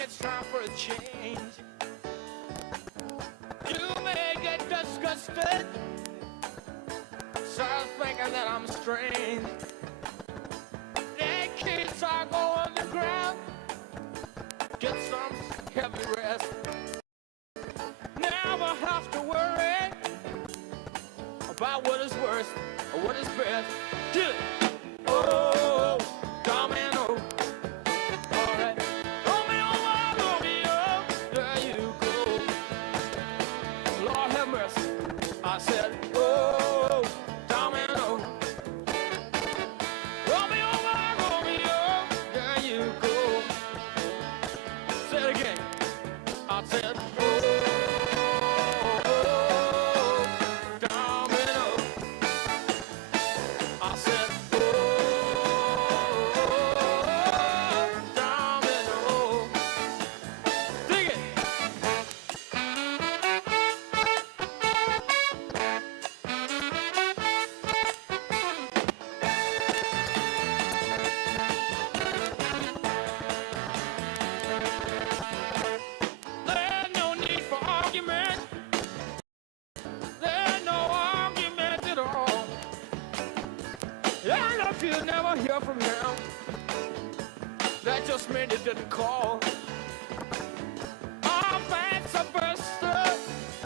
it's time for a change. You may get disgusted, start thinking that I'm strange. The kids are going to ground, get some heavy rest. Never have to worry about what is worst or what is best. Get it. Oh, domino. All right. Romeo, Romeo, there you go. Lord have mercy. I said, oh, domino. Romeo, Romeo, there you go. Say it again. I said, oh. You never hear from him. That just meant he didn't call. All facts are bursted.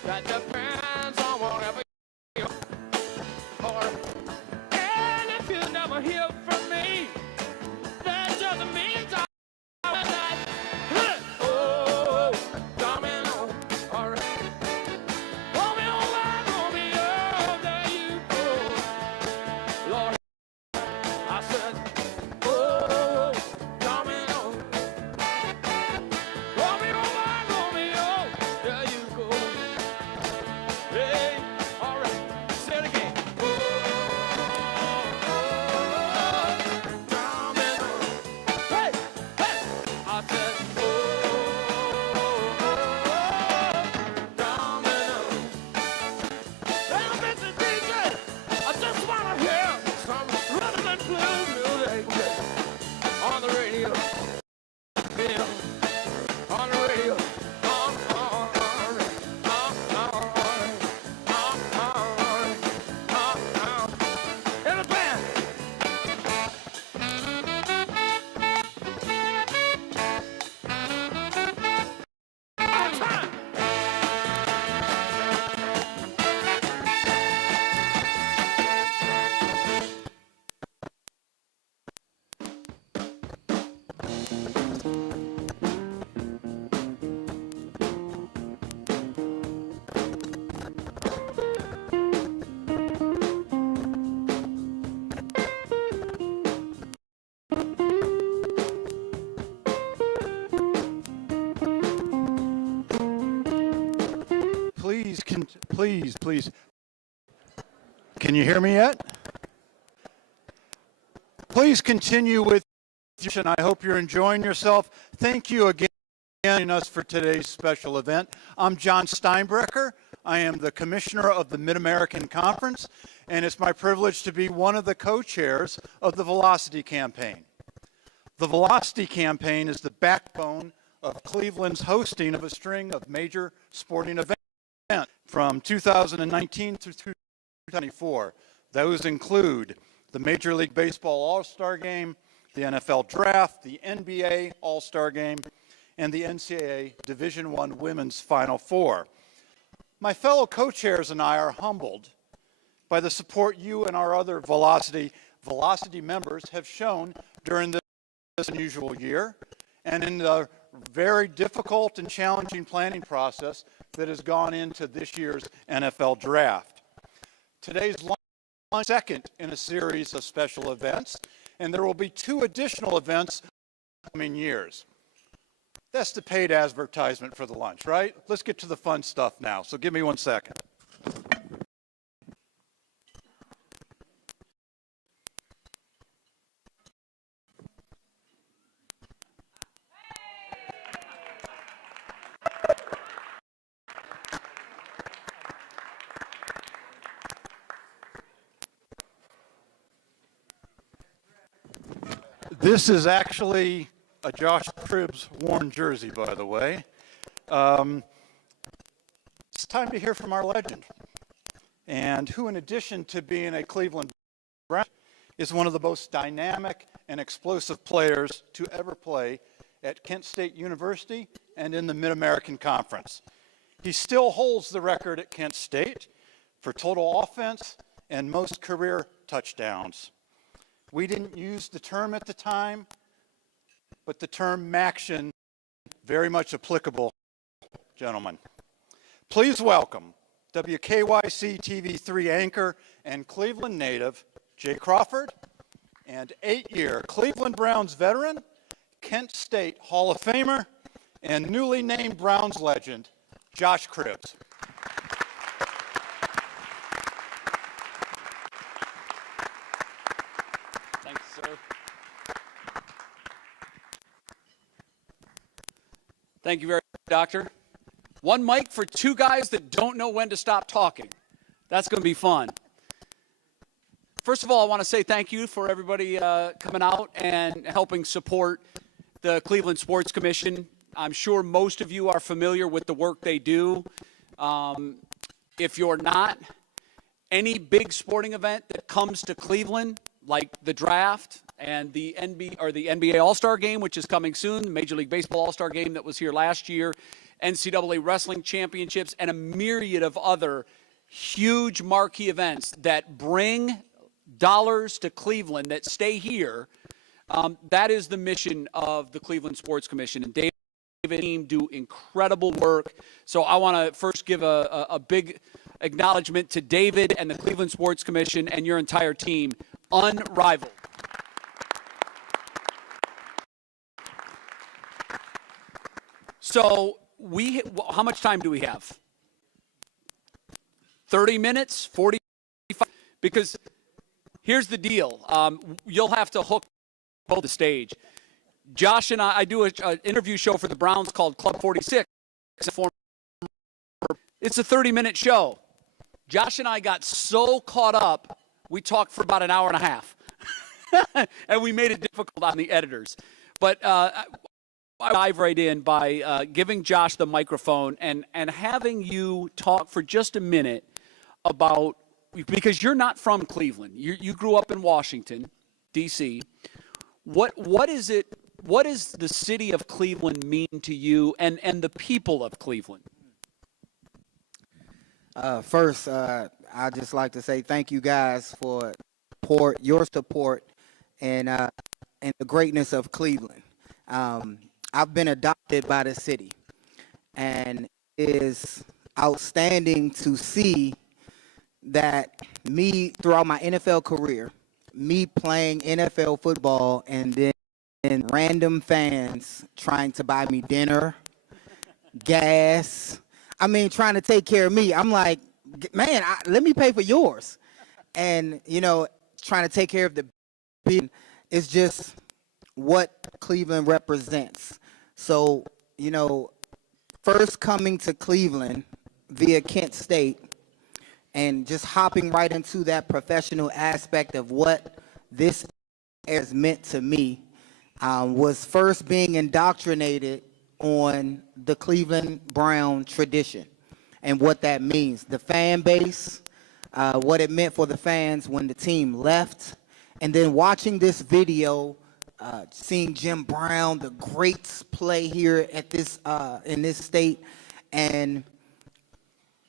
That depends on whatever you or. And if you never hear from me, that just means I'm not. Oh, domino. All right. Romeo, Romeo, there you go. Lord. I said, oh, domino. Romeo, Romeo, there you go. Hey, all right, say it again. Oh, domino. Hey, hey. I said, oh, domino. Hey, Mr. DJ, I just want to hear some rhythm and blues music on the radio. Yeah, on the radio. In the band. On time. Please. Can you hear me yet? Please continue with your session. I hope you're enjoying yourself. Thank you again for joining us for today's special event. I'm John Steinbrecker. I am the commissioner of the Mid-American Conference, and it's my privilege to be one of the co-chairs of the Velocity Campaign. The Velocity Campaign is the backbone of Cleveland's hosting of a string of major sporting events from 2019 through 2024. Those include the Major League Baseball All-Star Game, the NFL Draft, the NBA All-Star Game, and the NCAA Division I Women's Final Four. My fellow co-chairs and I are humbled by the support you and our other Velocity members have shown during this unusual year and in the very difficult and challenging planning process that has gone into this year's NFL Draft. Today's launch is second in a series of special events, and there will be 2 additional events in the coming years. That's the paid advertisement for the lunch, right? Let's get to the fun stuff now, so give me 1 second. This is actually a Josh Cribbs worn jersey, by the way. It's time to hear from our legend, and who, in addition to being a Cleveland Brown, is one of the most dynamic and explosive players to ever play at Kent State University and in the Mid-American Conference. He still holds the record at Kent State for total offense and most career touchdowns. We didn't use the term at the time, but the term Maction, very much applicable, gentlemen. Please welcome WKYC TV3 anchor and Cleveland native, Jay Crawford, and 8-year Cleveland Browns veteran, Kent State Hall of Famer, and newly named Browns legend, Josh Cribbs. Thanks, sir. Thank you very much, Doctor. One mic for two guys that don't know when to stop talking. That's going to be fun. First of all, I want to say thank you for everybody coming out and helping support the Cleveland Sports Commission. I'm sure most of you are familiar with the work they do. If you're not, any big sporting event that comes to Cleveland, like the draft and the NBA All-Star Game, which is coming soon, the Major League Baseball All-Star Game that was here last year, NCAA Wrestling Championships, and a myriad of other huge marquee events that bring dollars to Cleveland that stay here. That is the mission of the Cleveland Sports Commission. And David and the team do incredible work. So I want to first give a big acknowledgement to David and the Cleveland Sports Commission and your entire team. Unrivaled. So how much time do we have? 30 minutes? 45? Because here's the deal. You'll have to hook both the stage. Josh and I do an interview show for the Browns called Club 46. It's a 30-minute show. Josh and I got so caught up, we talked for about an hour and a half. And we made it difficult on the editors. But I dive right in by giving Josh the microphone and having you talk for just a minute about, because you're not from Cleveland. You grew up in Washington, D.C. What is it? What does the city of Cleveland mean to you and the people of Cleveland? First, I'd just like to say thank you guys for your support and the greatness of Cleveland. I've been adopted by the city, and it is outstanding to see that me, throughout my NFL career, me playing NFL football and then random fans trying to buy me dinner, gas, trying to take care of me. I'm like, man, let me pay for yours. And, trying to take care of the people is just what Cleveland represents. So, first coming to Cleveland via Kent State and just hopping right into that professional aspect of what this has meant to me was first being indoctrinated on the Cleveland Brown tradition and what that means. The fan base, what it meant for the fans when the team left, and then watching this video, seeing Jim Brown, the greats, play here at this in this state, and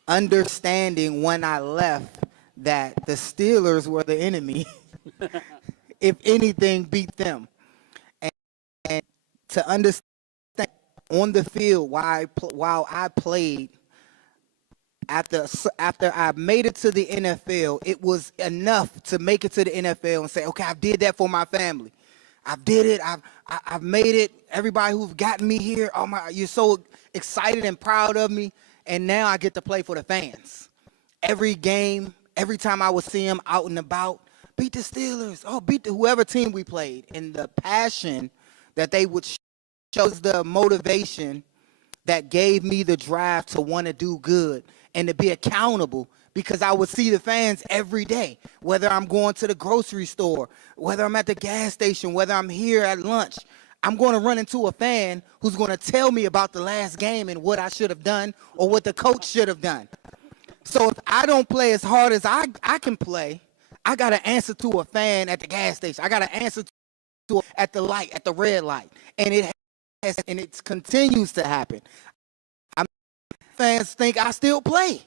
understanding when I left that the Steelers were the enemy, if anything, beat them, and to understand on the field while I played. After I made it to the NFL, it was enough to make it to the NFL and say, okay, I did that for my family. I did it. I've made it. Everybody who's gotten me here, you're so excited and proud of me. And now I get to play for the fans. Every game, every time I would see them out and about, beat the Steelers. Oh, beat whoever team we played. And the passion that they would show was the motivation that gave me the drive to want to do good and to be accountable, because I would see the fans every day, whether I'm going to the grocery store, whether I'm at the gas station, whether I'm here at lunch. I'm going to run into a fan who's going to tell me about the last game and what I should have done or what the coach should have done. So if I don't play as hard as I can play, I got to answer to a fan at the gas station. I got to answer to at the light, at the red light. And it continues to happen. Fans think I still play.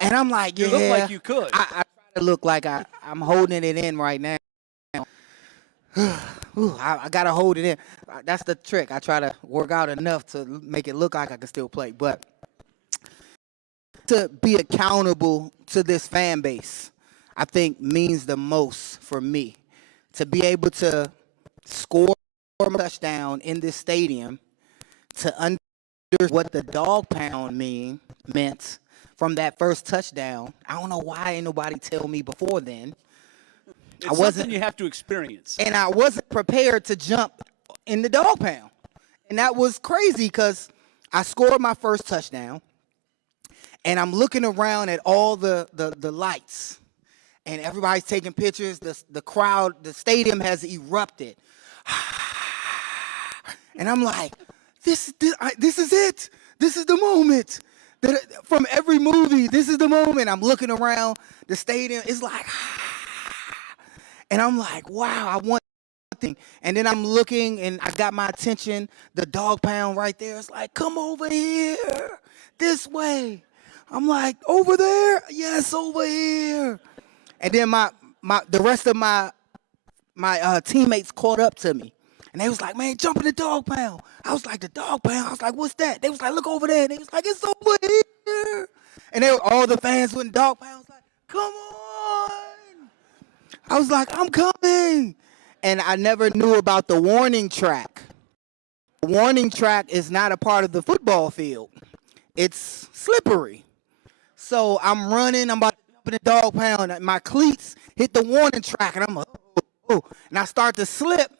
And I'm like, yeah. You look like you could. I try to look like I'm holding it in right now. Ooh, I got to hold it in. That's the trick. I try to work out enough to make it look like I can still play. But to be accountable to this fan base, I think means the most for me. To be able to score a touchdown in this stadium, to understand what the dog pound meant from that first touchdown. I don't know why ain't nobody tell me before then. It's something you have to experience. And I wasn't prepared to jump in the dog pound. And that was crazy because I scored my first touchdown, and I'm looking around at all the lights, and everybody's taking pictures. The crowd, the stadium has erupted. And I'm like, this is it. This is the moment. From every movie, this is the moment. I'm looking around the stadium. It's like, and I'm like, wow, I want something. And then I'm looking, and I got my attention. The dog pound right there. It's like, come over here, this way. I'm like, over there? Yes, over here. And then the rest of my teammates caught up to me. And they was like, man, jump in the dog pound. I was like, the dog pound? I was like, what's that? They was like, look over there. And they was like, it's over here. And all the fans went dog pound. I was like, come on. I was like, I'm coming. And I never knew about the warning track. The warning track is not a part of the football field. It's slippery. So I'm running. I'm about to jump in the dog pound. My cleats hit the warning track. And I'm like, oh. And I start to slip.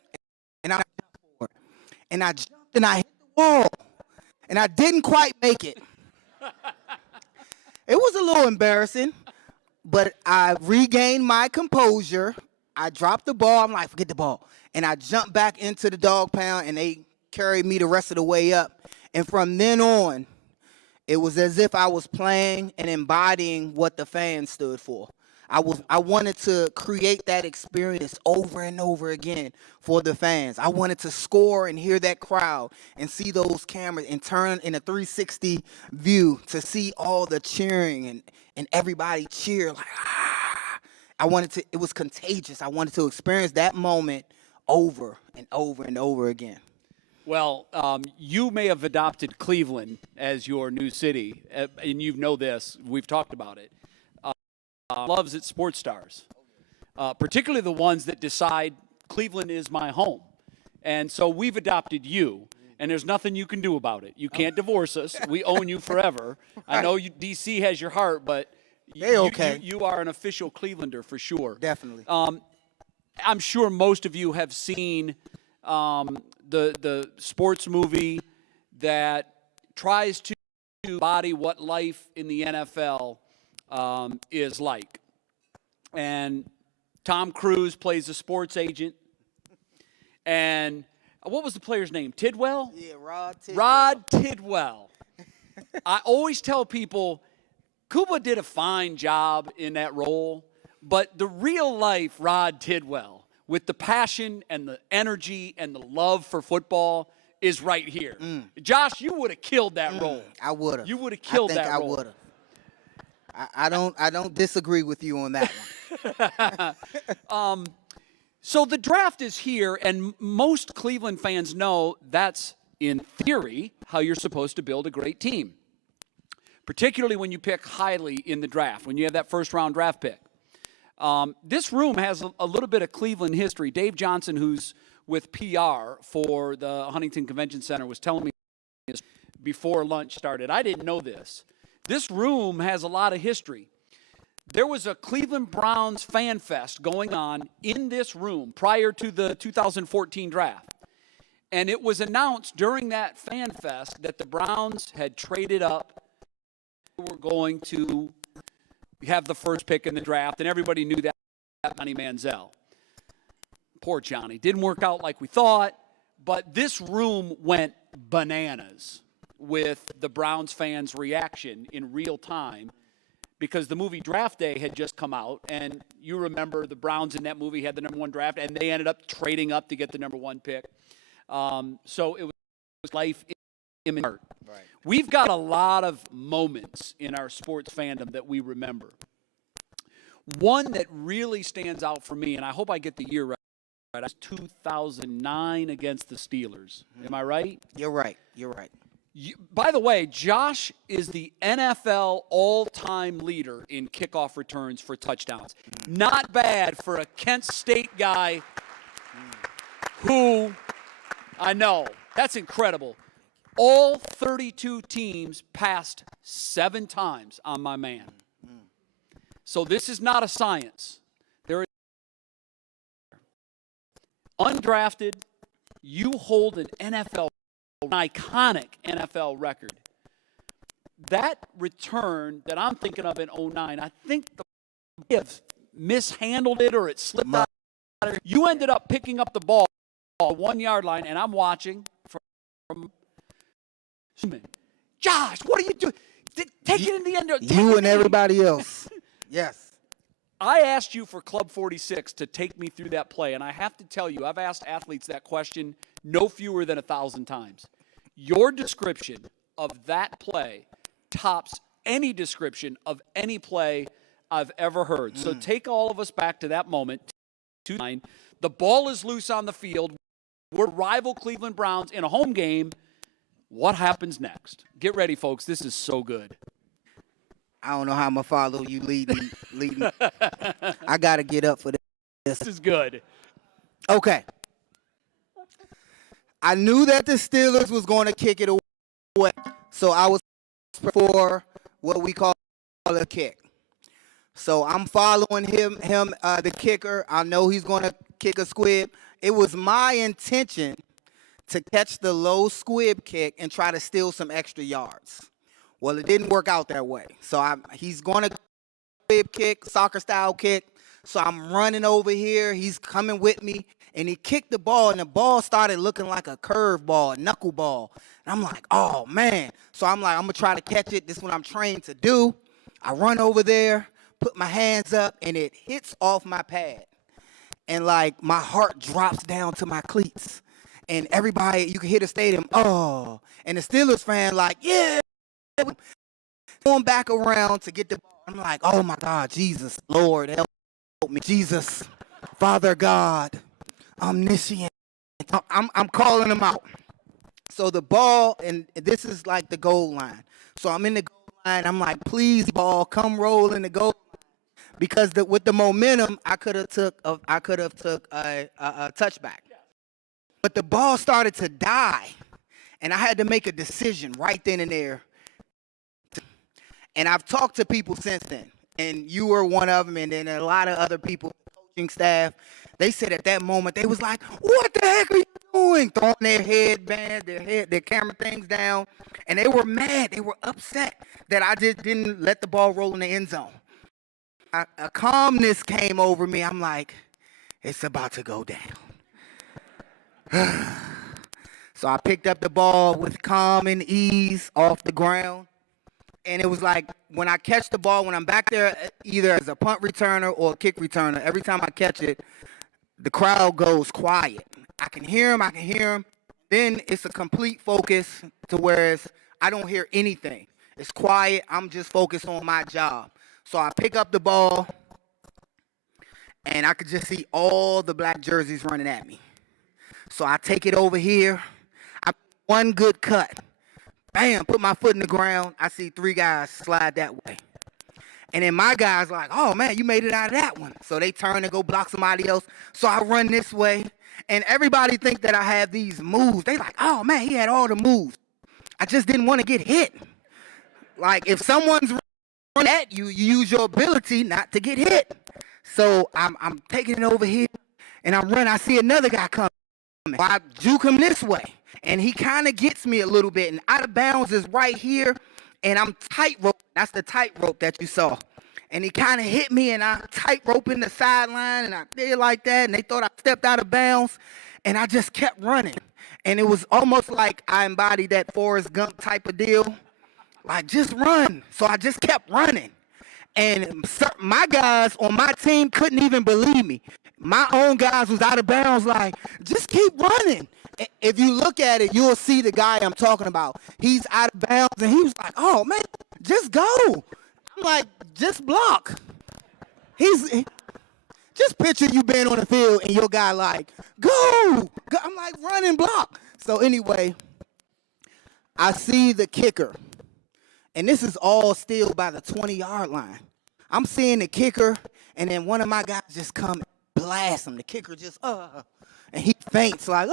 And I jumped forward. And I jumped and I hit the wall. And I didn't quite make it. It was a little embarrassing. But I regained my composure. I dropped the ball. I'm like, forget the ball. And I jumped back into the dog pound, and they carried me the rest of the way up. And from then on, it was as if I was playing and embodying what the fans stood for. I wanted to create that experience over and over again for the fans. I wanted to score and hear that crowd and see those cameras and turn in a 360 view to see all the cheering and everybody cheer like, ah. It was contagious. I wanted to experience that moment over and over and over again. Well, you may have adopted Cleveland as your new city, and you know this. We've talked about it. Loves its sports stars, particularly the ones that decide Cleveland is my home. And so we've adopted you, and there's nothing you can do about it. You can't divorce us. We own you forever. I know D.C. has your heart, but you are an official Clevelander for sure. Definitely. I'm sure most of you have seen the sports movie that tries to embody what life in the NFL is like. And Tom Cruise plays a sports agent. And what was the player's name? Tidwell? Yeah, Rod Tidwell. Rod Tidwell. I always tell people, Cuba did a fine job in that role, but the real life Rod Tidwell, with the passion and the energy and the love for football, is right here. Josh, you would have killed that role. I would have. You would have killed that role. I think I would have. I don't disagree with you on that one. So the draft is here, and most Cleveland fans know that's, in theory, how you're supposed to build a great team, particularly when you pick highly in the draft, when you have that first-round draft pick. This room has a little bit of Cleveland history. Dave Johnson, who's with PR for the Huntington Convention Center, was telling me this before lunch started. I didn't know this. This room has a lot of history. There was a Cleveland Browns fan fest going on in this room prior to the 2014 draft. And it was announced during that fan fest that the Browns had traded up. They were going to have the first pick in the draft, and everybody knew that, Johnny Manziel. Poor Johnny. Didn't work out like we thought, but this room went bananas with the Browns fans' reaction in real time because the movie Draft Day had just come out, and you remember the Browns in that movie had the #1 draft, and they ended up trading up to get the #1 pick. So it was life in the art. Right. We've got a lot of moments in our sports fandom that we remember. One that really stands out for me, and I hope I get the year right, was 2009 against the Steelers. Am I right? You're right. You're right. By the way, Josh is the NFL all-time leader in kickoff returns for touchdowns. Not bad for a Kent State guy who, I know, that's incredible. All 32 teams passed 7 times on my man. So this is not a science. There is undrafted, you hold an iconic NFL record. That return that I'm thinking of in 2009, I think they have mishandled it or it slipped out. You ended up picking up the ball at the 1-yard line, and I'm watching from Josh, what are you doing? Take it in the end. You and everybody else. Yes. I asked you for Club 46 to take me through that play, and I have to tell you, I've asked athletes that question no fewer than 1,000 times. Your description of that play tops any description of any play I've ever heard. So take all of us back to that moment. 2-9. The ball is loose on the field. We're rival Cleveland Browns in a home game. What happens next? Get ready, folks. This is so good. I don't know how I'm going to follow you leading. I got to get up for this. This is good. Okay. I knew that the Steelers was going to kick it away, so I was for what we call a kick. So I'm following him, the kicker. I know he's going to kick a squib. It was my intention to catch the low squib kick and try to steal some extra yards. Well, it didn't work out that way. So he's going to squib kick, soccer-style kick. So I'm running over here. He's coming with me, and he kicked the ball, and the ball started looking like a curve ball, a knuckleball. And I'm like, oh, man. So I'm like, I'm going to try to catch it. This is what I'm trained to do. I run over there, put my hands up, and it hits off my pad. And, like, my heart drops down to my cleats. And everybody, you can hear the stadium, oh. And the Steelers fan like, yeah. Going back around to get the ball. I'm like, oh, my God, Jesus, Lord, help me. Jesus, Father God, omniscient. I'm calling them out. So the ball, and this is like the goal line. So I'm in the goal line. I'm like, please, ball, come roll in the goal line. Because with the momentum, I could have took a touchback. But the ball started to die, and I had to make a decision right then and there. And I've talked to people since then, and you were one of them, and then a lot of other people, coaching staff, they said at that moment, they was like, what the heck are you doing? Throwing their headbands, their camera things down, and they were mad. They were upset that I just didn't let the ball roll in the end zone. A calmness came over me. I'm like, it's about to go down. So I picked up the ball with calm and ease off the ground. And it was like when I catch the ball, when I'm back there, either as a punt returner or a kick returner, every time I catch it, the crowd goes quiet. I can hear them. Then it's a complete focus to whereas I don't hear anything. It's quiet. I'm just focused on my job. So I pick up the ball, and I could just see all the black jerseys running at me. So I take it over here. I one good cut. Bam, put my foot in the ground. I see 3 guys slide that way. And then my guys like, oh, man, you made it out of that one. So they turn and go block somebody else. So I run this way. And everybody think that I have these moves. They like, oh, man, he had all the moves. I just didn't want to get hit. Like, if someone's running at you, you use your ability not to get hit. So I'm taking it over here, and I'm running. I see another guy coming. I juke him this way. And he kind of gets me a little bit. And out of bounds is right here. And I'm tightrope. That's the tightrope that you saw. and he kind of hit me, and I tight roping the sideline, and I did like that, and they thought I stepped out of bounds, and I just kept running. And it was almost like I embodied that Forrest Gump type of deal, like just run. So I just kept running. And my guys on my team couldn't even believe me. My own guys was out of bounds, like, just keep running. If you look at it, you'll see the guy I'm talking about. He's out of bounds, and he was like, oh, man, just go. I'm like, just block. Just picture you being on the field, and your guy like, go. I'm like, run and block. So anyway, I see the kicker. And this is all still by the 20-yard line. I'm seeing the kicker, and then one of my guys just come and blast him. The kicker just, and he faints like,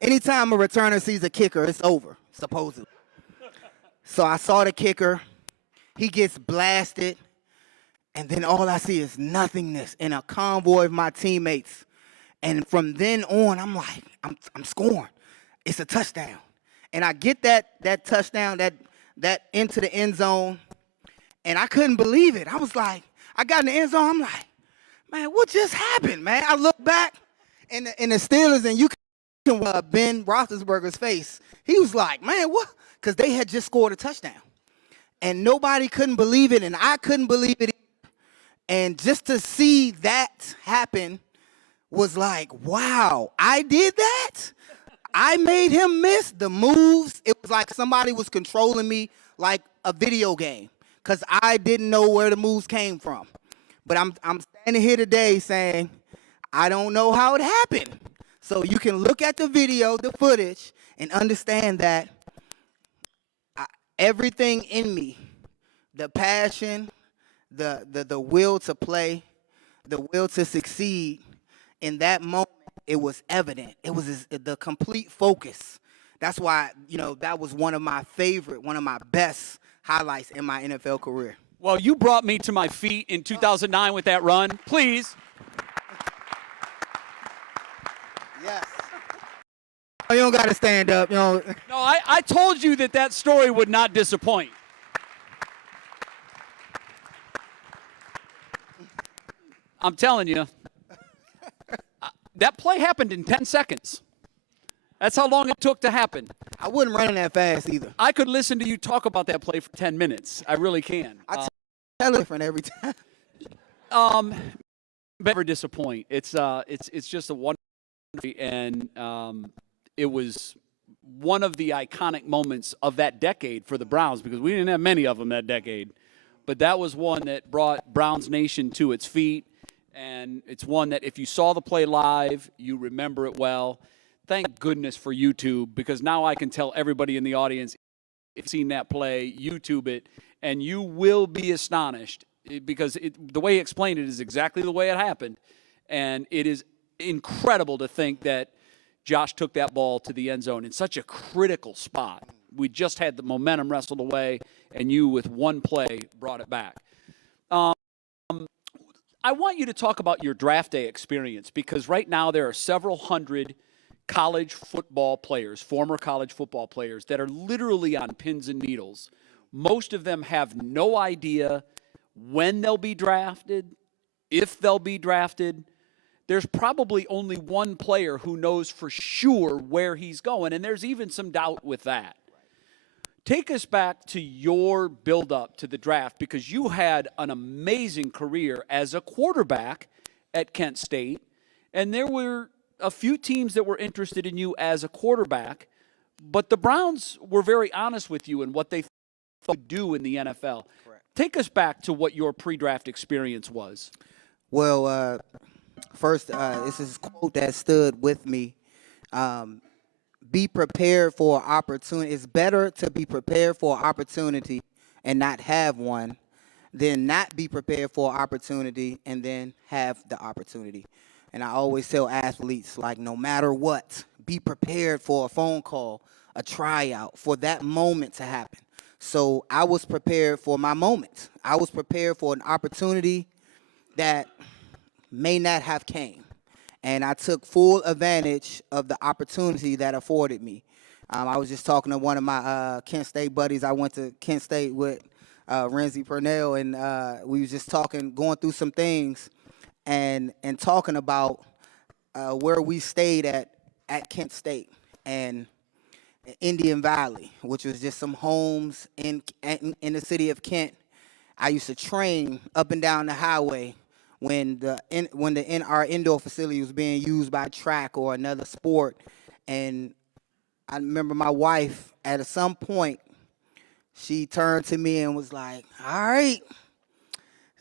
Anytime a returner sees a kicker, it's over, supposedly. So I saw the kicker. He gets blasted, and then all I see is nothingness and a convoy of my teammates. And from then on, I'm like, I'm scoring. It's a touchdown. And I get that touchdown, that into the end zone, and I couldn't believe it. I was like, I got in the end zone. I'm like, man, what just happened, man? I look back, and the Steelers, and you can Ben Roethlisberger's face. He was like, man, what? Because they had just scored a touchdown, and nobody couldn't believe it, and I couldn't believe it either. And just to see that happen was like, wow, I did that? I made him miss the moves. It was like somebody was controlling me like a video game because I didn't know where the moves came from. But I'm standing here today saying I don't know how it happened. So you can look at the video, the footage, and understand that everything in me, the passion, the will to play, the will to succeed, in that moment, it was evident. It was the complete focus. That's why, that was one of my best highlights in my NFL career. Well, you brought me to my feet in 2009 with that run. Please. Yes. Oh, you don't got to stand up. No, I told you that story would not disappoint. I'm telling you. That play happened in 10 seconds. That's how long it took to happen. I wouldn't run that fast either. I could listen to you talk about that play for 10 minutes. I really can. I tell it different every time. Never disappoint. It's just a wonderful, and it was one of the iconic moments of that decade for the Browns because we didn't have many of them that decade. But that was one that brought Browns Nation to its feet. And it's one that if you saw the play live, you remember it well. Thank goodness for YouTube, because now I can tell everybody in the audience, if you've seen that play, YouTube it, and you will be astonished because the way he explained it is exactly the way it happened. And it is incredible to think that Josh took that ball to the end zone in such a critical spot. We just had the momentum wrestled away, and you, with one play, brought it back. I want you to talk about your draft day experience because right now there are several hundred college football players, former college football players, that are literally on pins and needles. Most of them have no idea when they'll be drafted, if they'll be drafted. There's probably only one player who knows for sure where he's going, and there's even some doubt with that. Take us back to your build-up to the draft because you had an amazing career as a quarterback at Kent State, and there were a few teams that were interested in you as a quarterback, but the Browns were very honest with you in what they thought you would do in the NFL. Correct. Take us back to what your pre-draft experience was. Well, first, this is a quote that stood with me. Be prepared for opportunity. It's better to be prepared for opportunity and not have one than not be prepared for opportunity and then have the opportunity. And I always tell athletes, like, no matter what, be prepared for a phone call, a tryout, for that moment to happen. So I was prepared for my moment. I was prepared for an opportunity that may not have came. And I took full advantage of the opportunity that afforded me. I was just talking to one of my Kent State buddies I went to Kent State with Renzi Purnell, and we was just talking, going through some things, and talking about where we stayed at Kent State and Indian Valley, which was just some homes in the city of Kent. I used to train up and down the highway when our indoor facility was being used by track or another sport. And I remember my wife at some point, she turned to me and was like, "All right,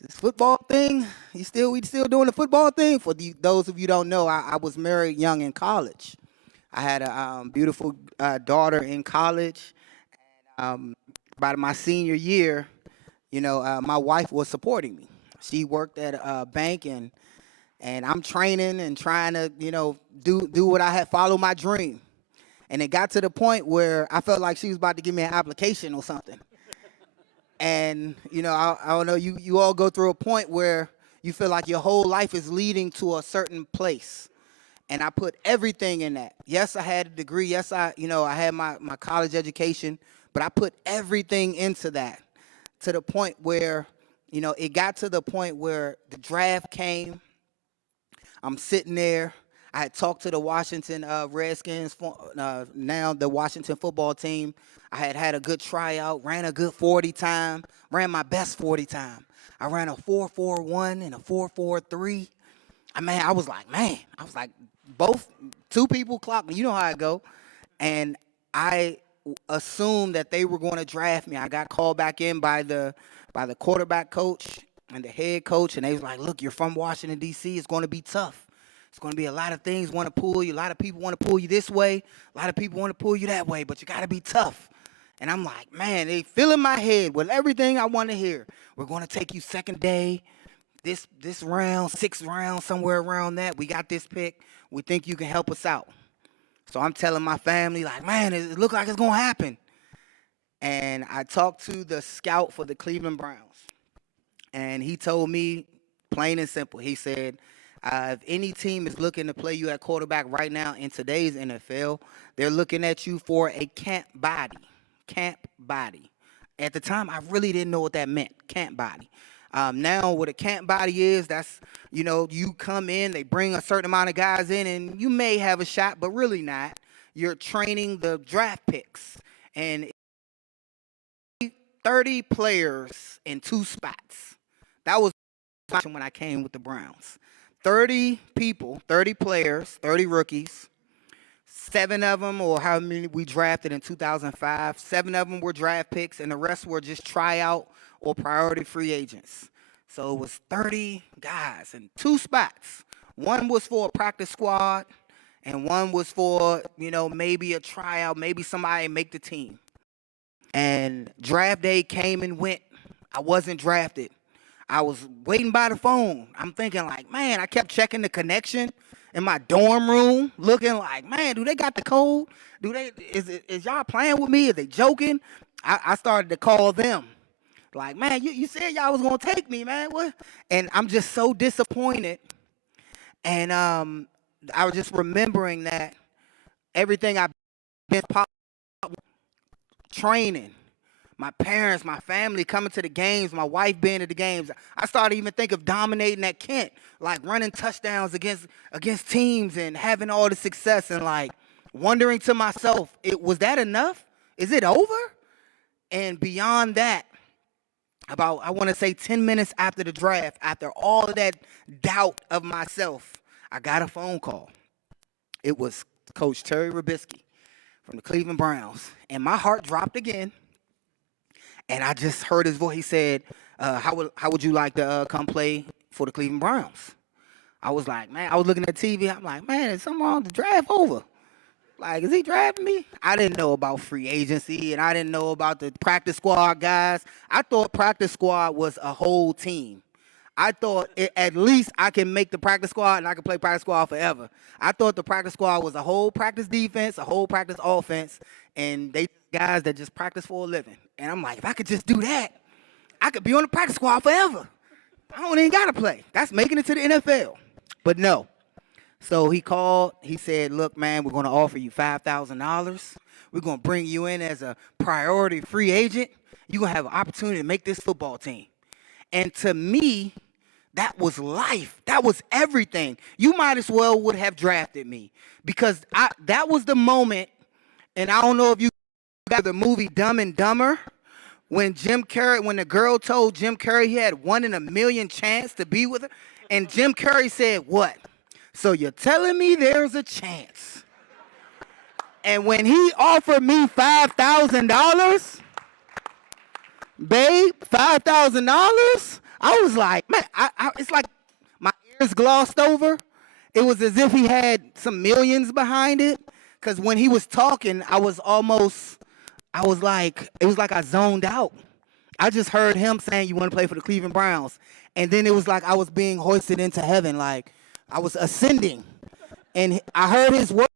this football thing, we still doing the football thing?" For those of you who don't know, I was married young in college. I had a beautiful daughter in college. By my senior year, my wife was supporting me. She worked at a bank, and I'm training and trying to, do what I had, follow my dream. And it got to the point where I felt like she was about to give me an application or something. And, I don't know, you all go through a point where you feel like your whole life is leading to a certain place. And I put everything in that. Yes, I had a degree. Yes, I had my college education, but I put everything into that to the point where, it got to the point where the draft came. I'm sitting there. I had talked to the Washington Redskins, now the Washington football team. I had a good tryout, ran a good 40 time, ran my best 40 time. I ran a 4.41 and a 4.43. I was like, both two people clocked me. You know how I go. And I assumed that they were going to draft me. I got called back in by the quarterback coach and the head coach, and they was like, "Look, you're from Washington, D.C. It's going to be tough. It's going to be a lot of things want to pull you. A lot of people want to pull you this way. A lot of people want to pull you that way, but you got to be tough." And I'm like, man, they fill in my head with everything I want to hear. We're going to take you second day, this round, sixth round, somewhere around that. We got this pick. We think you can help us out. So I'm telling my family, like, man, it look like it's going to happen. And I talked to the scout for the Cleveland Browns. And he told me, plain and simple, he said, if any team is looking to play you at quarterback right now in today's NFL, they're looking at you for a camp body. Camp body. At the time, I really didn't know what that meant, camp body. Now, what a camp body is, that's, you come in, they bring a certain amount of guys in, and you may have a shot, but really not. You're training the draft picks. And 30 players in 2 spots. That was when I came with the Browns. 30 people, 30 players, 30 rookies. 7 of them, or how many we drafted in 2005, 7 of them were draft picks, and the rest were just tryout or priority free agents. So it was 30 guys in 2 spots. One was for a practice squad, and one was for, maybe a tryout, maybe somebody make the team. And draft day came and went. I wasn't drafted. I was waiting by the phone. I'm thinking like, man, I kept checking the connection in my dorm room, looking like, man, do they got the code? Is y'all playing with me? Is they joking? I started to call them. Like, man, you said y'all was gonna take me, man. What? And I'm just so disappointed. And I was just remembering that everything I've been training, my parents, my family coming to the games, my wife being at the games. I started to even think of dominating at Kent, like running touchdowns against teams and having all the success, and like wondering to myself, was that enough? Is it over? And beyond that, about, I want to say 10 minutes after the draft, after all of that doubt of myself, I got a phone call. It was Coach Terry Robisky from the Cleveland Browns. And my heart dropped again. And I just heard his voice. He said, how would you like to come play for the Cleveland Browns? I was like, man, I was looking at TV. I'm like, man, is something wrong with the draft over? Like, is he drafting me? I didn't know about free agency, and I didn't know about the practice squad guys. I thought practice squad was a whole team. I thought at least I can make the practice squad and I can play practice squad forever. I thought the practice squad was a whole practice defense, a whole practice offense, and they guys that just practice for a living. And I'm like, if I could just do that, I could be on the practice squad forever. I don't even got to play. That's making it to the NFL. But no. So he called. He said, look, man, we're going to offer you $5,000. We're going to bring you in as a priority free agent, You're going to have an opportunity to make this football team. And to me, that was life. That was everything. You might as well would have drafted me because that was the moment, and I don't know if you got the movie Dumb and Dumber, when the girl told Jim Carrey he had 1 in a million chance to be with her, and Jim Carrey said, what? So you're telling me there's a chance? And when he offered me $5,000, babe, $5,000, I was like, man, it's like my ears glossed over. It was as if he had some millions behind it. Because when he was talking, it was like I zoned out. I just heard him saying, you want to play for the Cleveland Browns. And then it was like I was being hoisted into heaven, like I was ascending. And I heard his word,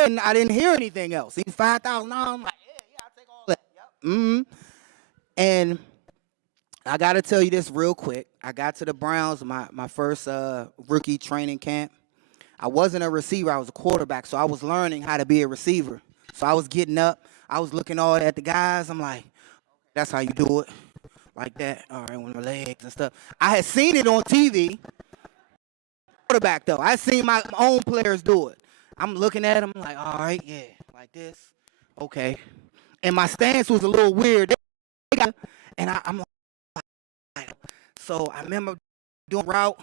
and I didn't hear anything else. He's $5,000. I'm like, yeah, I'll take all that. Yep. Mm-hmm. And I got to tell you this real quick. I got to the Browns, my first rookie training camp. I wasn't a receiver. I was a quarterback, so I was learning how to be a receiver. So I was getting up. I was looking all at the guys. I'm like, that's how you do it, like that. All right, with my legs and stuff. I had seen it on TV. Quarterback, though. I seen my own players do it. I'm looking at them like, all right, yeah, like this. Okay. And my stance was a little weird. And I'm like, so I remember doing route,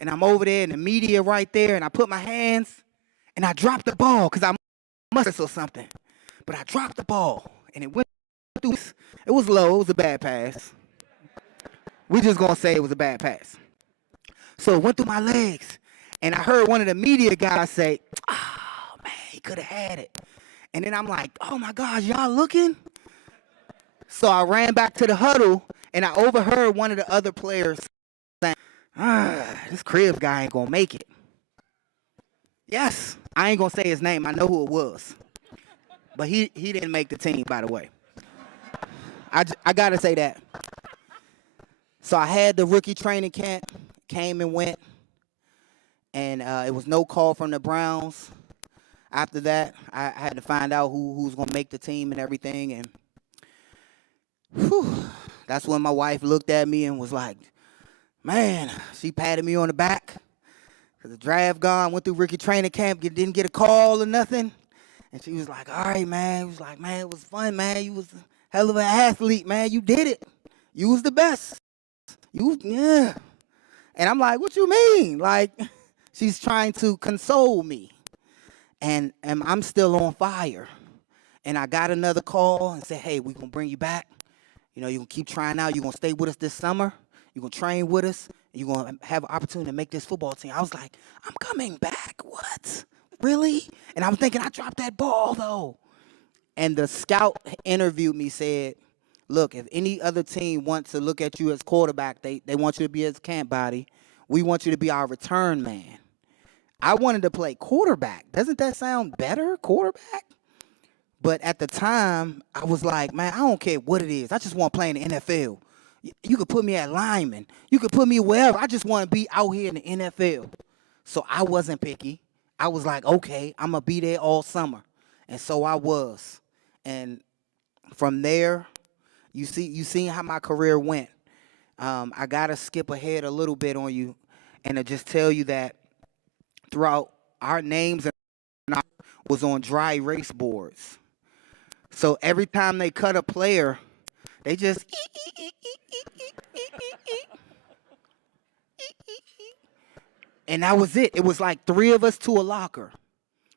and I'm over there in the media right there, and I put my hands, and I dropped the ball because I must have saw something. But I dropped the ball, and it went through. It was low. It was a bad pass. We just going to say it was a bad pass. So it went through my legs, and I heard one of the media guys say, oh, man, he could have had it. And then I'm like, oh, my gosh, y'all looking? So I ran back to the huddle, and I overheard one of the other players saying, this Cribs guy ain't going to make it. Yes, I ain't going to say his name. I know who it was. But he didn't make the team, by the way. I got to say that. So I had the rookie training camp, came and went, and it was no call from the Browns. After that, I had to find out who was going to make the team and everything, and that's when my wife looked at me and was like, man, she patted me on the back because the draft gone, went through rookie training camp, didn't get a call or nothing. And she was like, all right, man. He was like, man, it was fun, man. You was a hell of an athlete, man. You did it. You was the best. Yeah. And I'm like, what you mean? Like, she's trying to console me. And I'm still on fire. And I got another call and said, hey, we're going to bring you back. You know, you're going to keep trying out. You're going to stay with us this summer. You're going to train with us. And you're going to have an opportunity to make this football team. I was like, I'm coming back. What? Really? And I'm thinking, I dropped that ball, though. And the scout interviewed me, said, look, if any other team wants to look at you as quarterback, they want you to be as camp body. We want you to be our return man. I wanted to play quarterback. Doesn't that sound better, quarterback? But at the time, I was like, man, I don't care what it is. I just want to play in the NFL. You could put me at lineman. You could put me wherever. I just want to be out here in the NFL. So I wasn't picky. I was like, okay, I'm going to be there all summer. And so I was. And from there, you see how my career went. I got to skip ahead a little bit on you and to just tell you that throughout our names was on dry erase boards. So every time they cut a player, they just and that was it. It was like 3 of us to a locker.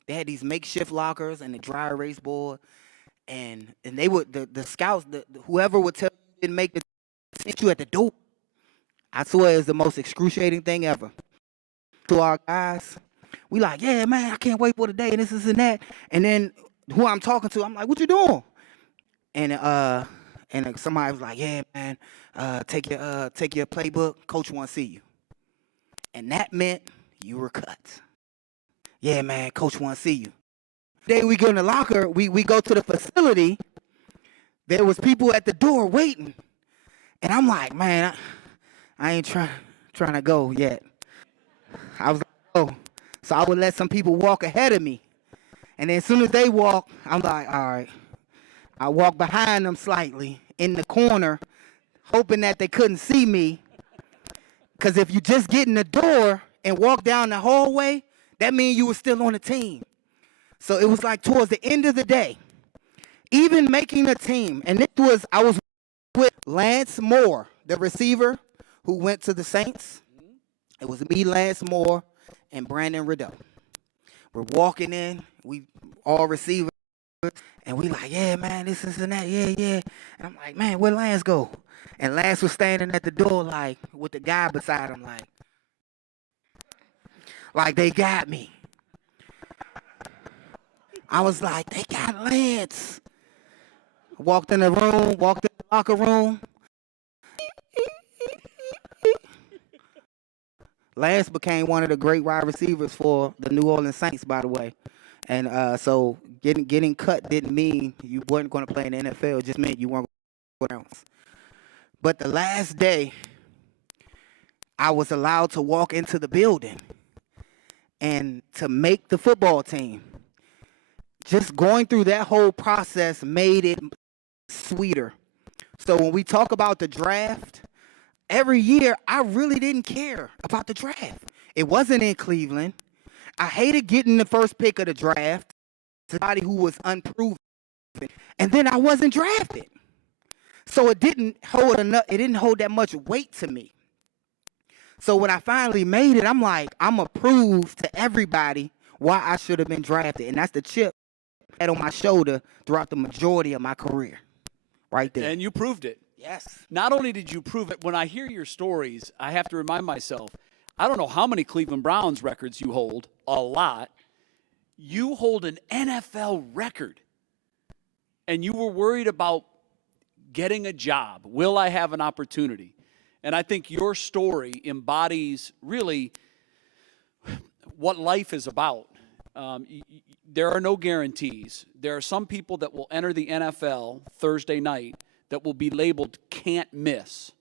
They had these makeshift lockers and the dry erase board, and they would the scouts, whoever would tell you didn't make the sent you at the door. I swear it's the most excruciating thing ever. To our guys, we like, yeah, man, I can't wait for the day, and this and that. And then who I'm talking to, I'm like, what you doing? And somebody was like, yeah, man, take your playbook. Coach want to see you. And that meant you were cut. Yeah, man, coach want to see you. The day we go in the locker, we go to the facility. There was people at the door waiting. And I'm like, man, I ain't trying to go yet. I was like, oh. So I would let some people walk ahead of me. And then as soon as they walk, I'm like, all right. I walk behind them slightly, in the corner, hoping that they couldn't see me. Because if you just get in the door and walk down the hallway, that means you were still on the team. So it was like towards the end of the day, even making the team, and I was with Lance Moore, the receiver who went to the Saints. It was me, Lance Moore, and Brandon Rideau. We're walking in, we all receivers, and we like, yeah, man, this and that, yeah. And I'm like, man, where Lance go? And Lance was standing at the door, like, with the guy beside him, like they got me. I was like, they got Lance. Walked in the locker room. Lance became one of the great wide receivers for the New Orleans Saints, by the way. And so getting cut didn't mean you weren't going to play in the NFL. It just meant you weren't going to bounce. But the last day, I was allowed to walk into the building and to make the football team. Just going through that whole process made it sweeter. So when we talk about the draft, every year I really didn't care about the draft. It wasn't in Cleveland. I hated getting the first pick of the draft, somebody who was unproven, and then I wasn't drafted. So it didn't hold that much weight to me. So when I finally made it, I'm like, I'm going to prove to everybody why I should have been drafted. And that's the chip I had on my shoulder throughout the majority of my career. Right there. And you proved it. Yes. Not only did you prove it, when I hear your stories, I have to remind myself, I don't know how many Cleveland Browns records you hold, a lot. You hold an NFL record. And you were worried about getting a job. Will I have an opportunity? And I think your story embodies really what life is about. There are no guarantees. There are some people that will enter the NFL Thursday night that will be labeled can't miss.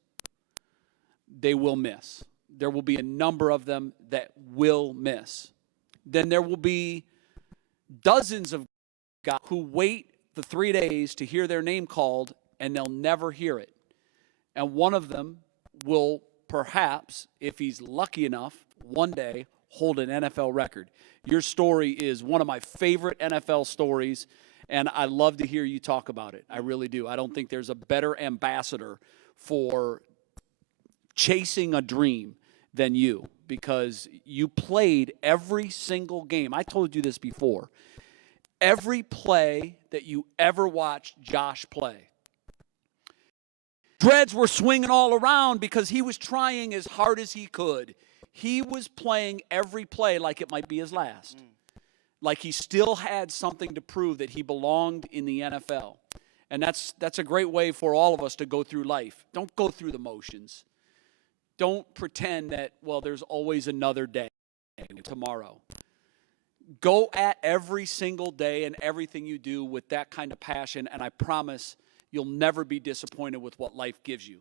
They will miss. There will be a number of them that will miss. Then there will be dozens of guys who wait the 3 days to hear their name called, and they'll never hear it. And one of them will perhaps, if he's lucky enough, one day hold an NFL record. Your story is one of my favorite NFL stories, and I love to hear you talk about it. I really do. I don't think there's a better ambassador for chasing a dream than you, because you played every single game. I told you this before. Every play that you ever watched Josh play, dreads were swinging all around because he was trying as hard as he could. He was playing every play like it might be his last. Like he still had something to prove that he belonged in the NFL. And that's a great way for all of us to go through life. Don't go through the motions. Don't pretend that, well, there's always another day, tomorrow. Go at every single day and everything you do with that kind of passion, and I promise you'll never be disappointed with what life gives you.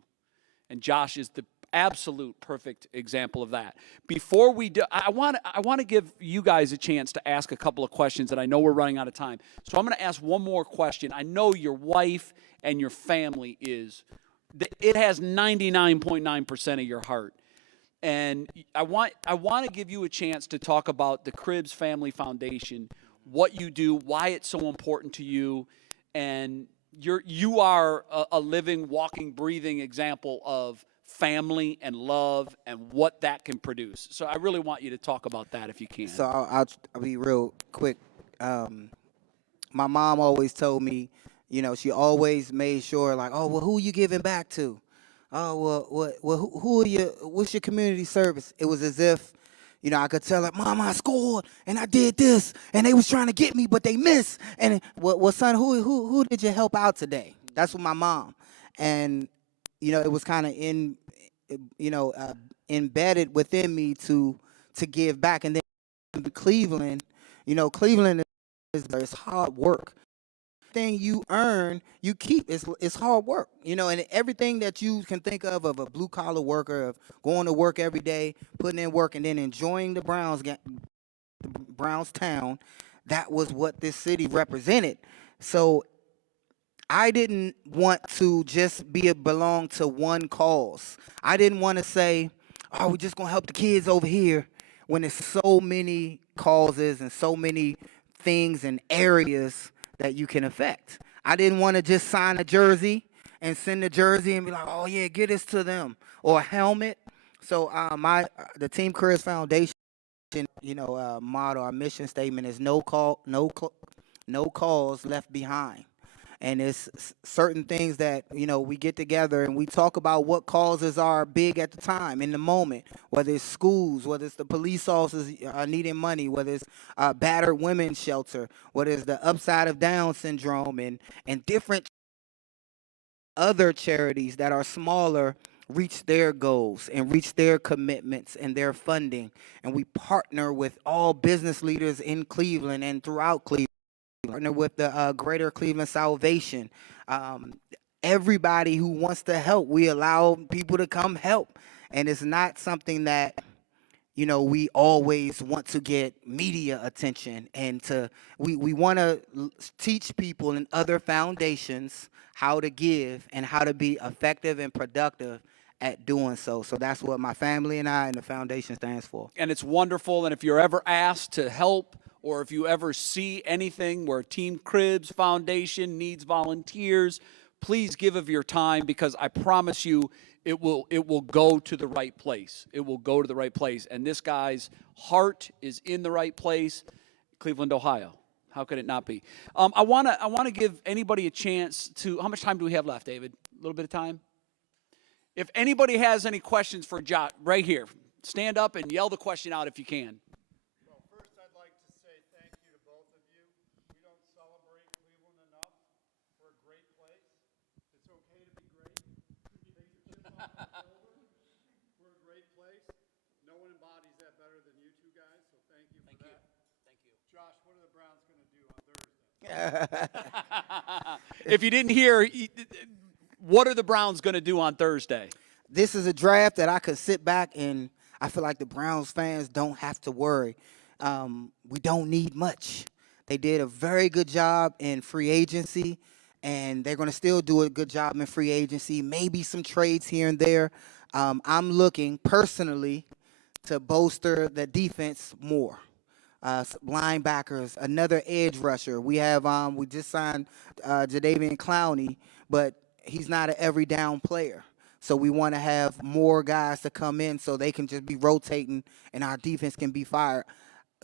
And Josh is the absolute perfect example of that. Before we do, I want to give you guys a chance to ask a couple of questions, and I know we're running out of time. So I'm going to ask one more question. I know your wife and your family it has 99.9% of your heart. And I want to give you a chance to talk about the Cribbs Family Foundation, what you do, why it's so important to you, and you are a living, walking, breathing example of family and love and what that can produce. So I really want you to talk about that if you can. So I'll be real quick. My mom always told me, she always made sure, like, oh, well, who you giving back to? Oh, well, who are you? What's your community service? It was as if, I could tell her, Mom, I scored and I did this and they was trying to get me, but they missed. And well, son, who did you help out today? That's what my mom. And it was kind of embedded within me to give back. And then Cleveland, Cleveland is hard work. Thing you earn, you keep. It's hard work, and everything that you can think of a blue collar worker, of going to work every day, putting in work, and then enjoying the Browns town. That was what this city represented. So I didn't want to just belong to one cause. I didn't want to say, oh, we're just going to help the kids over here when there's so many causes and so many things and areas that you can affect. I didn't want to just sign a jersey and send a jersey and be like, oh, yeah, get this to them, or a helmet. So the Team Careers Foundation, motto, our mission statement is no cause left behind. And it's certain things that, we get together and we talk about what causes are big at the time, in the moment, whether it's schools, whether it's the police officers needing money, whether it's battered women's shelter, whether it's the upside of Down syndrome, and different other charities that are smaller reach their goals and reach their commitments and their funding. And we partner with all business leaders in Cleveland and throughout Cleveland. Partner with the Greater Cleveland Salvation. Everybody who wants to help, we allow people to come help. And it's not something that, we always want to get media attention. And we want to teach people in other foundations how to give and how to be effective and productive at doing so. So that's what my family and I and the foundation stands for. And it's wonderful. And if you're ever asked to help, or if you ever see anything where Team Cribs Foundation needs volunteers, please give of your time, because I promise you it will go to the right place. It will go to the right place. And this guy's heart is in the right place, Cleveland, Ohio. How could it not be? I want to give anybody a chance to, how much time do we have left, David? A little bit of time? If anybody has any questions for Josh, right here, stand up and yell the question out if you can. If you didn't hear, what are the Browns going to do on Thursday? This is a draft that I could sit back and I feel like the Browns fans don't have to worry. We don't need much. They did a very good job in free agency, and they're going to still do a good job in free agency, maybe some trades here and there. I'm looking personally to bolster the defense more. Linebackers, another edge rusher. We just signed Jadeveon Clowney, but he's not an every down player. So we want to have more guys to come in so they can just be rotating and our defense can be fired.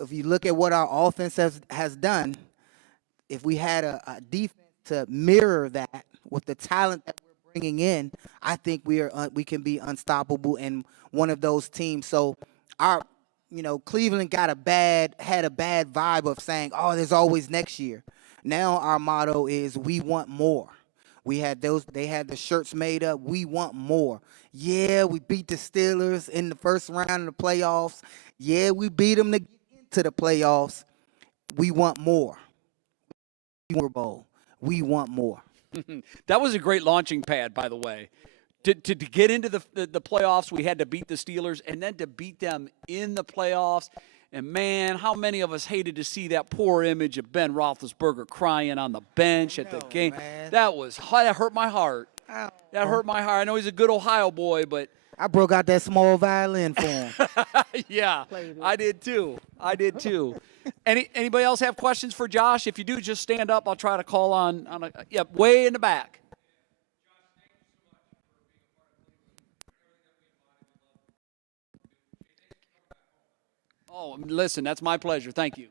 If you look at what our offense has done, if we had a defense to mirror that with the talent that we're bringing in, I think we can be unstoppable in one of those teams. So Cleveland had a bad vibe of saying, oh, there's always next year. Now our motto is we want more. They had the shirts made up. We want more. Yeah, we beat the Steelers in the first round of the playoffs. Yeah, we beat them to get into the playoffs. We want more. Super Bowl. We want more. That was a great launching pad, by the way. To get into the playoffs, we had to beat the Steelers, and then to beat them in the playoffs. And, man, how many of us hated to see that poor image of Ben Roethlisberger crying on the bench at the game. Man. That hurt my heart. That hurt my heart. I know he's a good Ohio boy, but I broke out that small violin for him. yeah, I did too. Anybody else have questions for Josh? If you do, just stand up. I'll try to call on way in the back. Oh, listen, that's my pleasure. Thank you.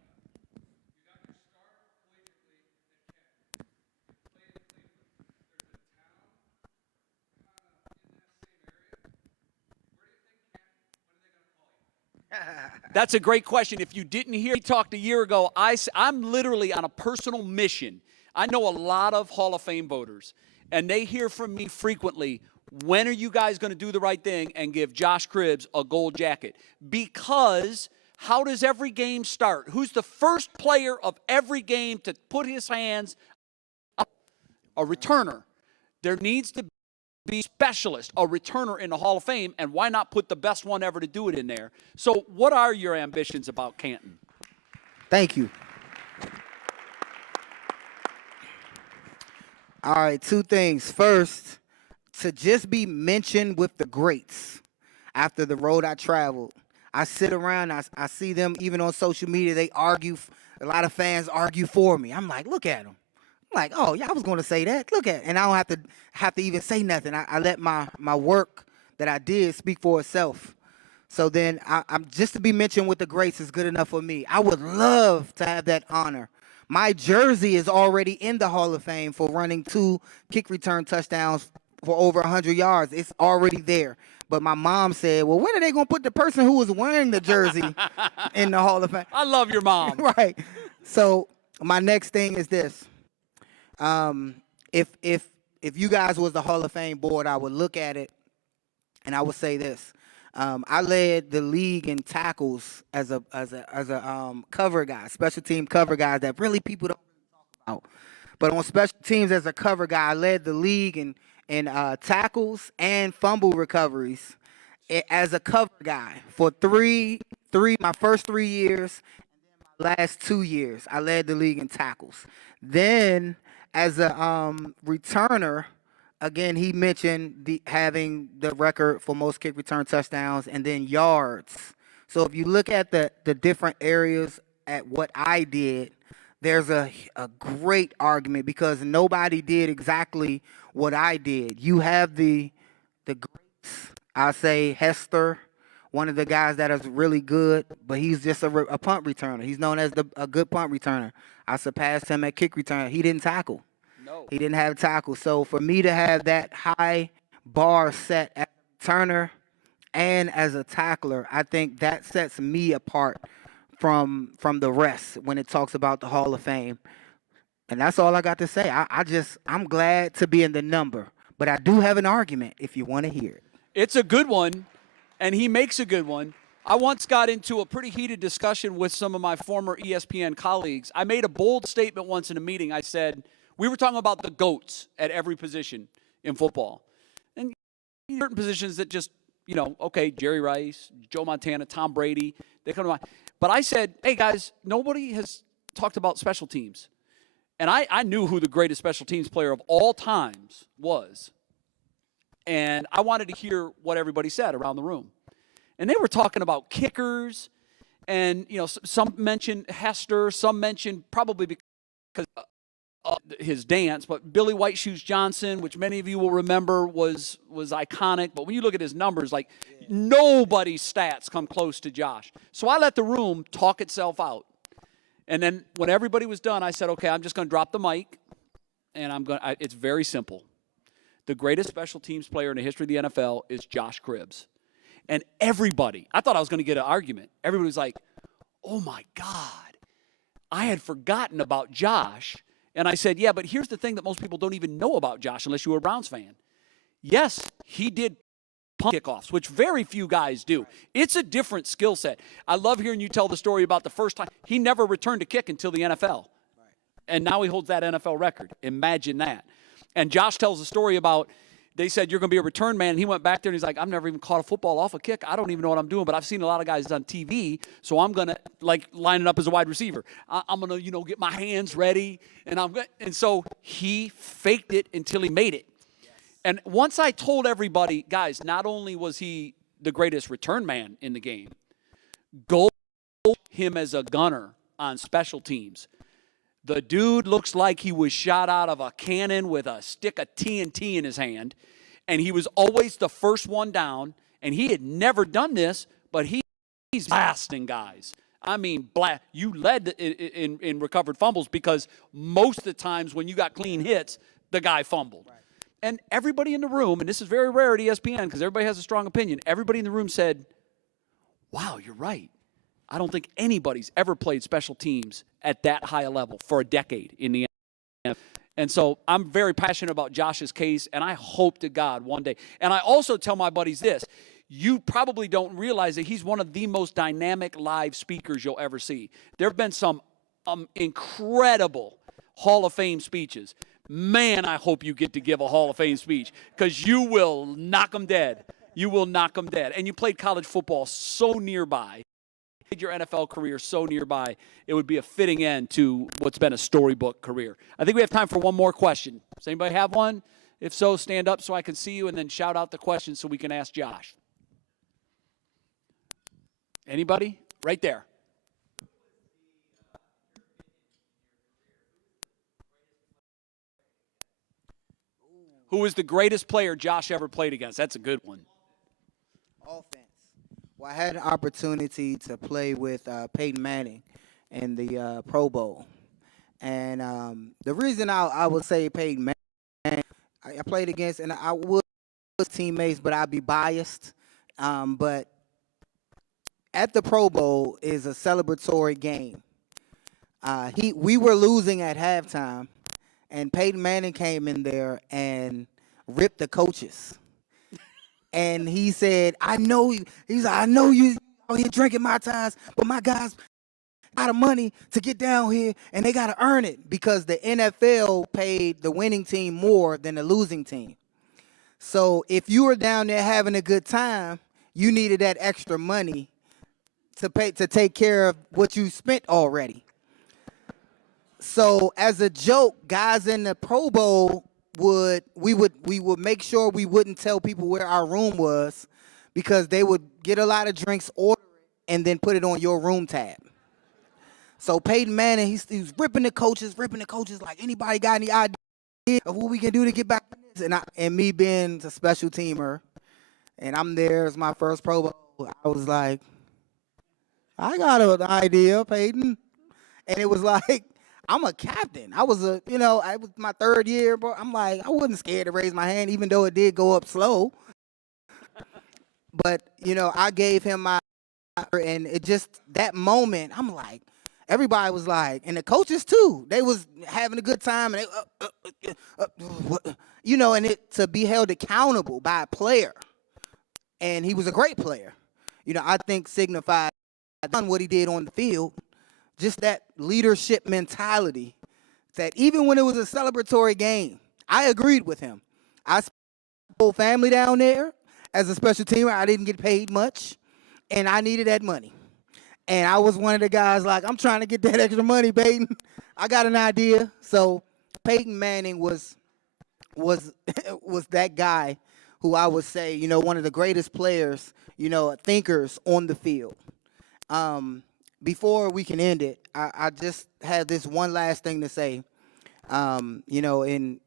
That's a great question. If you didn't hear me talk a year ago, I'm literally on a personal mission. I know a lot of Hall of Fame voters, and they hear from me frequently, when are you guys going to do the right thing and give Josh Cribbs a gold jacket? Because how does every game start? Who's the first player of every game to put his hands up? A returner. There needs to be a specialist, a returner in the Hall of Fame, and why not put the best one ever to do it in there? So what are your ambitions about Canton? Thank you. All right, two things. First, to just be mentioned with the greats after the road I traveled. I sit around, I see them even on social media, they argue. A lot of fans argue for me. I'm like, look at them. I'm like, oh, yeah, I was going to say that. Look at it. And I don't have to even say nothing. I let my work that I did speak for itself. So then I'm just to be mentioned with the greats is good enough for me. I would love to have that honor. My jersey is already in the Hall of Fame for running 2 kick return touchdowns for over 100 yards. It's already there. But my mom said, well, when are they going to put the person who was wearing the jersey in the Hall of Fame? I love your mom. Right. So my next thing is this. If you guys was the Hall of Fame board, I would look at it and I would say this. I led the league in tackles as a cover guy, special team cover guy that really people don't talk about. But on special teams as a cover guy, I led the league in tackles and fumble recoveries as a cover guy for my first 3 years, and then my last 2 years, I led the league in tackles. Then as a returner, again, he mentioned having the record for most kick return touchdowns and then yards. So if you look at the different areas at what I did, there's a great argument because nobody did exactly what I did. You have the greats. I say Hester, one of the guys that is really good, but he's just a punt returner. He's known as a good punt returner. I surpassed him at kick return. He didn't tackle. No. He didn't have tackle. So for me to have that high bar set as a returner and as a tackler, I think that sets me apart from the rest when it talks about the Hall of Fame. And that's all I got to say. I'm glad to be in the number, but I do have an argument if you want to hear it. It's a good one, and he makes a good one. I once got into a pretty heated discussion with some of my former ESPN colleagues. I made a bold statement once in a meeting. I said, we were talking about the GOATs at every position in football. And certain positions that just, okay, Jerry Rice, Joe Montana, Tom Brady, they come to mind. But I said, hey, guys, nobody has talked about special teams. And I knew who the greatest special teams player of all times was. And I wanted to hear what everybody said around the room. And they were talking about kickers. And, some mentioned Hester. Some mentioned probably because of his dance. But Billy White Shoes Johnson, which many of you will remember, was iconic. But when you look at his numbers, nobody's stats come close to Josh. So I let the room talk itself out. And then when everybody was done, I said, okay, I'm just going to drop the mic. And it's very simple. The greatest special teams player in the history of the NFL is Josh Cribbs. And everybody, I thought I was going to get an argument. Everybody was like, oh, my God, I had forgotten about Josh. And I said, yeah, but here's the thing that most people don't even know about Josh unless you were a Browns fan. Yes, he did punt kickoffs, which very few guys do. It's a different skill set. I love hearing you tell the story about the first time. He never returned a kick until the NFL. And now he holds that NFL record. Imagine that. And Josh tells a story about, they said, you're going to be a return man. And he went back there and he's like, I've never even caught a football off a kick. I don't even know what I'm doing, but I've seen a lot of guys on TV, so I'm going to, line it up as a wide receiver. I'm going to, get my hands ready. And so he faked it until he made it. Yes. And once I told everybody, guys, not only was he the greatest return man in the game, go him as a gunner on special teams. The dude looks like he was shot out of a cannon with a stick of TNT in his hand, and he was always the first one down, and he had never done this, but he's blasting guys. I mean, you led in recovered fumbles because most of the times when you got clean hits, the guy fumbled. Right. And everybody in the room, and this is very rare at ESPN because everybody has a strong opinion, everybody in the room said, wow, you're right. I don't think anybody's ever played special teams at that high a level for a decade in the NFL. And so I'm very passionate about Josh's case, and I hope to God one day. And I also tell my buddies this. You probably don't realize that he's one of the most dynamic live speakers you'll ever see. There have been some incredible Hall of Fame speeches. Man, I hope you get to give a Hall of Fame speech because you will knock them dead. You will knock them dead. And you played college football so nearby. your NFL career so nearby, it would be a fitting end to what's been a storybook career. I think we have time for one more question. Does anybody have one? If so, stand up so I can see you and then shout out the question so we can ask Josh. Anybody? Right there. Who was the greatest player Josh ever played against? That's a good one. Offense. Well, I had an opportunity to play with Peyton Manning in the Pro Bowl. And the reason I would say Peyton Manning, I played against, and I was teammates, but I'd be biased. But at the Pro Bowl is a celebratory game. We were losing at halftime, and Peyton Manning came in there and ripped the coaches. And he said, I know you. He's like, I know you out here drinking my ties, but my guys got of money to get down here, and they got to earn it because the NFL paid the winning team more than the losing team. So if you were down there having a good time, you needed that extra money to take care of what you spent already. So as a joke, guys in the Pro Bowl would make sure we wouldn't tell people where our room was because they would get a lot of drinks, order it, and then put it on your room tab. So Peyton Manning, he was ripping the coaches like, anybody got any idea of what we can do to get back? And me being a special teamer, and I'm there as my first Pro Bowl, I was like, I got an idea, Peyton. And it was like, I'm a captain. I was it was my third year, but I'm like, I wasn't scared to raise my hand, even though it did go up slow. But, I gave him my, and it just, that moment, I'm like, everybody was like, and the coaches too, they was having a good time, and they, and it to be held accountable by a player. And he was a great player. I think signified what he did on the field. Just that leadership mentality that even when it was a celebratory game, I agreed with him. I spent my whole family down there as a special teamer. I didn't get paid much, and I needed that money. And I was one of the guys like, I'm trying to get that extra money, Peyton. I got an idea. So Peyton Manning was that guy who I would say, one of the greatest players, thinkers on the field. Before we can end it, I just had this one last thing to say. And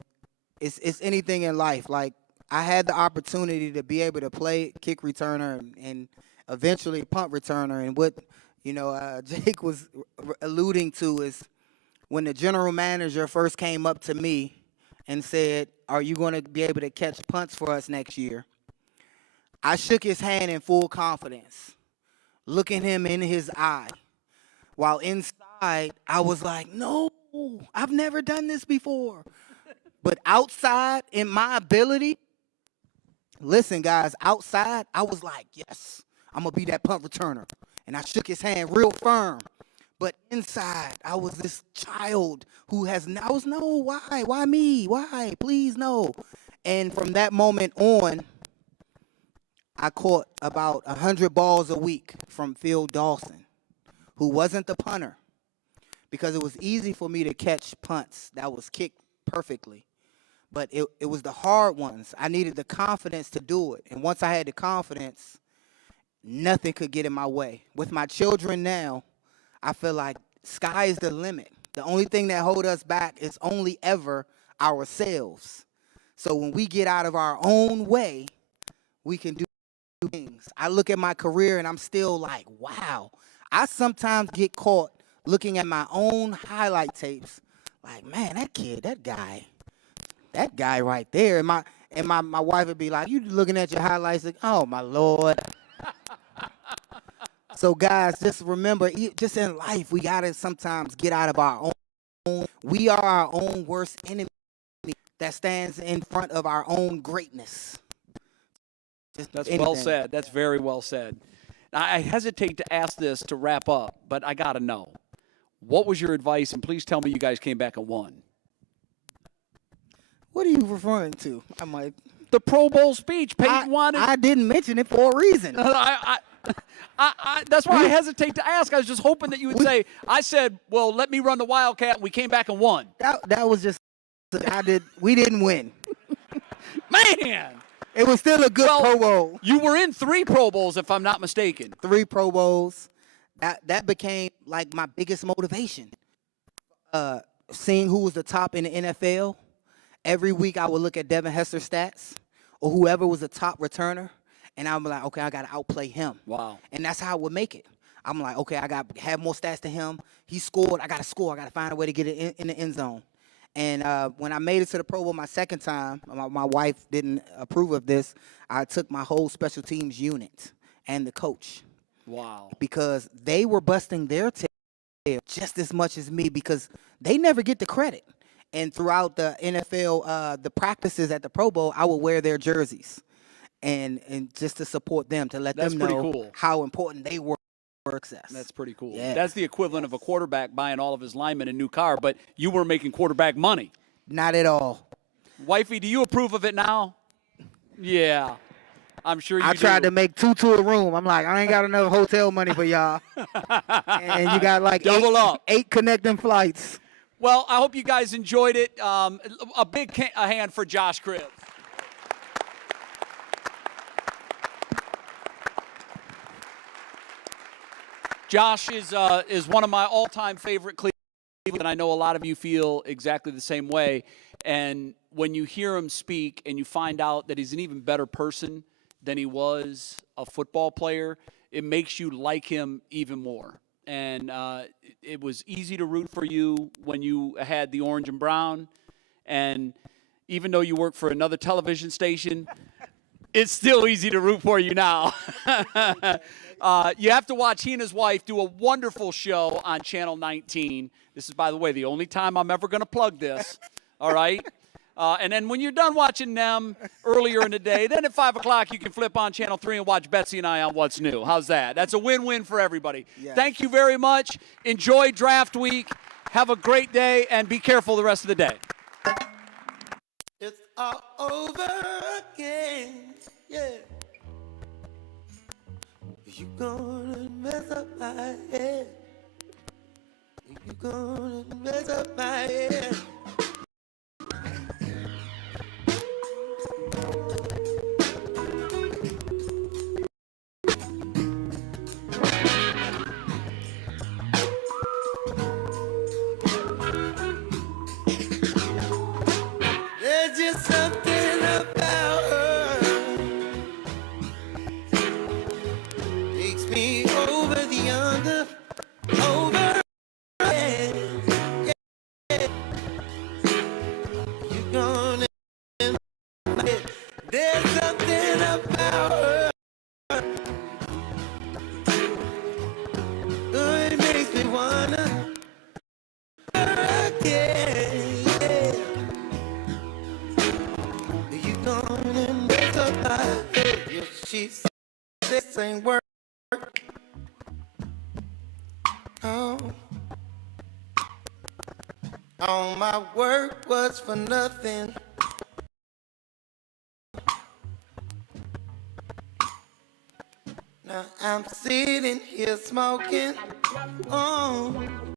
it's anything in life. Like, I had the opportunity to be able to play kick returner and eventually punt returner. And what, Jake was alluding to is when the general manager first came up to me and said, are you going to be able to catch punts for us next year? I shook his hand in full confidence, looking him in his eye, while inside I was like, no, I've never done this before. But outside, in my ability, listen, guys, outside, I was like, yes, I'm going to be that punt returner. And I shook his hand real firm. But inside, I was this child who no, why? Why me? Why? Please, no. And from that moment on, I caught about 100 balls a week from Phil Dawson, who wasn't the punter, because it was easy for me to catch punts that was kicked perfectly. But it was the hard ones. I needed the confidence to do it. And once I had the confidence, nothing could get in my way. With my children now, I feel like sky is the limit. The only thing that hold us back is only ever ourselves. So when we get out of our own way, we can do things. I look at my career and I'm still like, wow. I sometimes get caught looking at my own highlight tapes like, man, that guy right there. And my wife would be like, you looking at your highlights like, oh, my Lord. So, guys, just remember, just in life, we got to sometimes get out of our own. We are our own worst enemy that stands in front of our own greatness. That's well said. That's very well said. Now, I hesitate to ask this to wrap up, but I got to know. What was your advice? And please tell me you guys came back and won. What are you referring to? I might. the Pro Bowl speech. Peyton wanted. I didn't mention it for a reason. That's why I hesitate to ask. I was just hoping that you would say, I said, well, let me run the Wildcat, and we came back and won. That was just, we didn't win. Man! It was still a good Pro Bowl. You were in 3 Pro Bowls, if I'm not mistaken. 3 Pro Bowls. That became like my biggest motivation. Seeing who was the top in the NFL. Every week I would look at Devin Hester's stats or whoever was the top returner, and I'm like, okay, I got to outplay him. Wow. And that's how I would make it. I'm like, okay, I got to have more stats than him. He scored. I got to score. I got to find a way to get it in the end zone. And when I made it to the Pro Bowl my second time, my wife didn't approve of this. I took my whole special teams unit and the coach. Wow. Because they were busting their tail just as much as me because they never get the credit. And throughout the NFL, the practices at the Pro Bowl, I would wear their jerseys and just to support them, to let them know how important they were. Success. That's pretty cool. Yeah. That's the equivalent of a quarterback buying all of his linemen a new car, but you were making quarterback money. Not at all. Wifey, do you approve of it now? Yeah. I'm sure you do. I tried to make 2 to a room. I'm like, I ain't got enough hotel money for y'all. And you got like double up. 8 connecting flights. Well, I hope you guys enjoyed it. A big hand for Josh Cribbs. Josh is one of my all-time favorite Cleveland, and I know a lot of you feel exactly the same way. And when you hear him speak and you find out that he's an even better person than he was a football player, it makes you like him even more. And it was easy to root for you when you had the orange and brown. And even though you work for another television station, it's still easy to root for you now. You have to watch he and his wife do a wonderful show on Channel 19. This is, by the way, the only time I'm ever going to plug this, all right? And then when you're done watching them earlier in the day, then at 5 o'clock you can flip on Channel 3 and watch Betsy and I on What's New. How's that? That's a win-win for everybody. Yes. Thank you very much. Enjoy draft week. Have a great day, and be careful the rest of the day. It's all over again, yeah. You gonna mess up my head. You gonna mess up my head. There's just something about her takes me over the under, over. Yeah, yeah. You gonna there's something about her. Oh, it makes me wanna again. Yeah. You gonna mess up my head if she says this ain't work. Oh, all my work was for nothing. Now I'm sitting here smoking. Oh.